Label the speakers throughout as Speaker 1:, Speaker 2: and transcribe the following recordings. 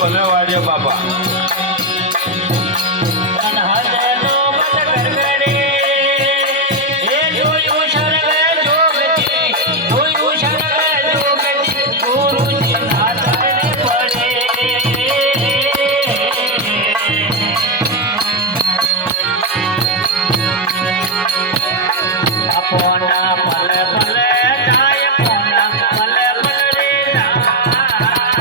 Speaker 1: ભલવાડ્યો બાપા
Speaker 2: પોના પલ પલ જાય પોના પલ પલ રે જાય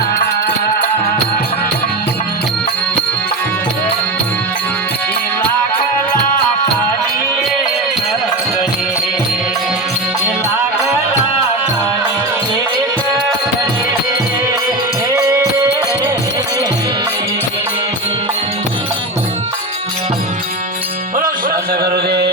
Speaker 2: ナルです。